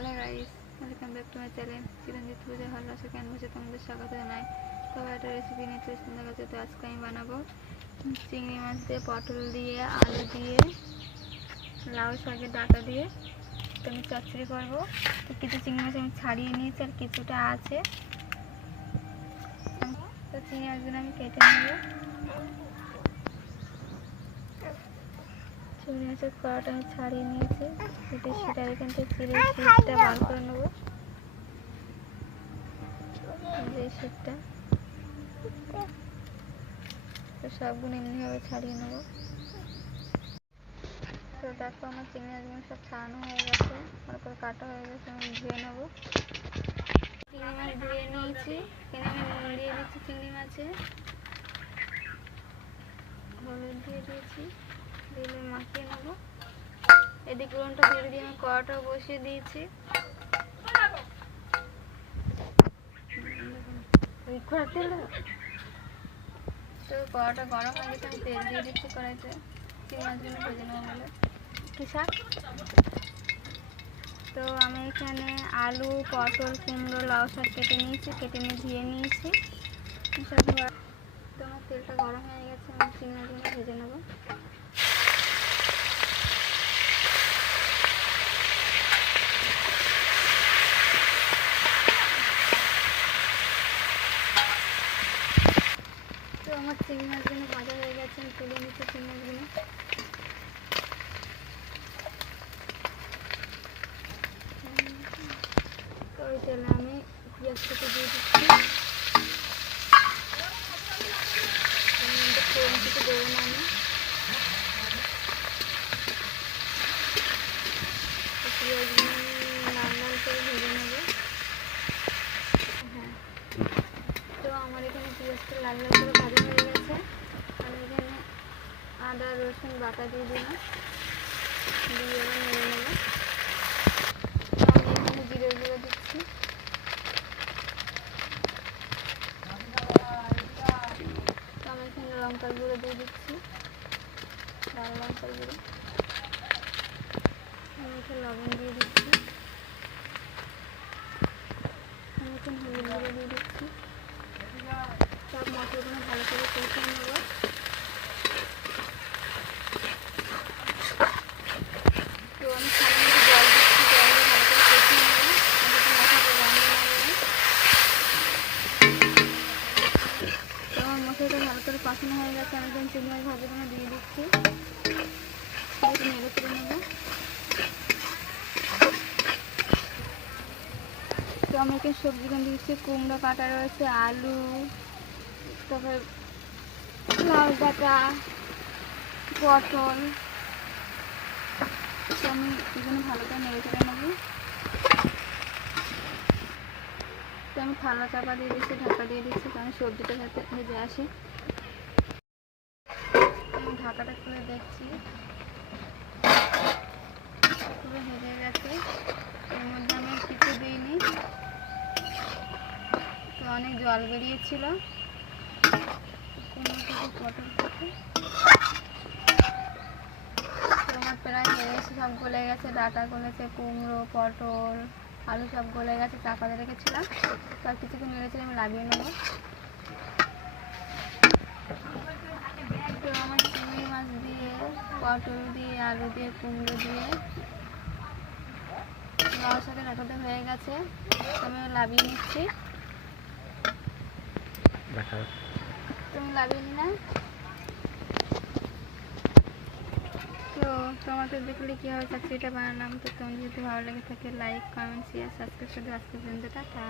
Hello guys, welcome back to my channel চিরঞ্জিত পূজা হল্লাসে ক্যানভাসে তোমাদের স্বাগত জানাই। তো একটা রেসিপি নিয়ে চলে এসেছি তোমাদের কাছে। তো আজকে আমি বানাবো চিংড়ি মাছ দিয়ে, পটল দিয়ে, আলু দিয়ে, লাউ শাকের ডাঁটা দিয়ে তো আমি চচ্চড়ি করবো। তো কিছু চিংড়ি মাছ আমি ছাড়িয়ে নিয়েছি আর কিছুটা আছে। তো চিংড়ি মাছগুলো আমি কেটে নেবো। চিংড়ি মাছের কড়াটা আমি ছাড়িয়ে নিয়েছি, কেটে সেটা এখান থেকে চিড়ে শীতটা বার করে নেবো। যে শীতটা তো সবগুলো এমনিভাবে ছাড়িয়ে নেবো। তো দেখো আমার চিংড়ি মাছগুলো সব ছাড়ানো হয়ে গেছে, ভালো করে কাটা হয়ে গেছে। আমি ধুয়ে নেবো। চিংড়ি মাছ ধুয়ে নিয়েছি, এখানে আমি নুন দিয়ে দিচ্ছি, চিংড়ি মাছে হলুদ দিয়ে দিয়েছি, দিয়ে মাখিয়ে নেবো। এদিকে উনুনটা ধরে দিয়ে আমি কড়াটা বসিয়ে দিয়েছি। তো কড়াটা গরম হয়ে গেছে, আমি তেল দিয়ে দিচ্ছি কড়াইতে চিংড়ি মাছগুলো ভেজে নেবো বলে। কি শাক? তো আমি এখানে আলু, পটল, কুমড়ো, লাউ শাক কেটে নিয়েছি, কেটে নিয়ে ধুয়ে নিয়েছি। তো আমার তেলটা গরম হয়ে গেছে, আমি চিংড়ি মাছগুলো ভেজে নেবো। তো আমার চিংড়ি মাছগুলো ভাজা হয়ে গেছে, আমি তুলে নিচ্ছি চিংড়ি মাছগুলো। তো ওই তেলে আমি পেঁয়াজ কেটে দিয়ে দিচ্ছি। ফোড়ন কিছু দেবো না, আমি পেঁয়াজগুলো লাল লাল করে ভেজে নেবো। হ্যাঁ, তো আমার এখানে পেঁয়াজটা লাল লাল করে ভাজা হয়ে গেছে। আমি এখানে আদা রসুন বাটা দিয়ে দিলাম, দিয়ে এবার নেড়ে নেবো। তো আমি এখানে জিরে গুঁড়ো দিচ্ছি, তো আমি এখানে লঙ্কার গুঁড়ো দিয়ে দিচ্ছি, লাল লঙ্কার গুঁড়ো। আমি এখানে লবণ দিয়ে দিচ্ছি, আমি এখানে হলুদ গুঁড়ো দিয়ে দিচ্ছি। সব মশলাগুলো ভালো করে কষিয়ে নেবো। তো আমি সামান্য জল দিচ্ছি, জল দিয়ে ভালো করে কষিয়ে নেবো, মশলাটা রান্না না হবে। তো আমার মশলাটা ভালো করে কষানো হয়ে গেছে, আমি এখানে চিংড়ি মাছ ভাজাগুলো দিয়ে দিচ্ছি, নেড়ে করে নেবো। তো আমি এখানে সবজিগুলো দিচ্ছি, কুমড়ো কাটা রয়েছে, আলু, তারপরে লাউ ডাঁটা, পটল। তো আমি এগুলো ভালো করে নেড়ে করে নেবো। তো আমি থালা চাপা দিয়ে দিচ্ছি, ঢাকা দিয়ে দিচ্ছি, কারণ সবজিটা যাতে ভেজে আসে। আমি ঢাকাটা খুলে দেখছি, পুরো ভেজে গেছে। এর মধ্যে আমি কিছু দিইনি, তো অনেক জল বেরিয়েছিল কুমড়ো থেকে, পটল থেকে। তো আমার প্রায় হয়ে গেছে, সব গলে গেছে, ডাঁটা গলেছে, কুমড়ো, পটল, আলু সব গলে গেছে। চাপা দিয়ে রেখেছিলাম, তার কিছুক্ষণ নেড়েছিলাম, আমি লাগিয়ে নেবো। তো আমার চিংড়ি মাছ দিয়ে, পটল দিয়ে, আলু দিয়ে, কুমড়ো দিয়ে, লাউ শাকের ডাঁটাটা হয়ে গেছে। তো আমি লাভিয়ে নিচ্ছি। তুমি লাভিয়ে নিলাম। তো তোমাদের দেখলে কীভাবে চাকরিটা বানালাম। তো তোমার যদি ভালো লেগে থাকে লাইক, কমেন্ট, শেয়ার, সাবস্ক্রাইব করে আজকে পর্যন্ত টাটা।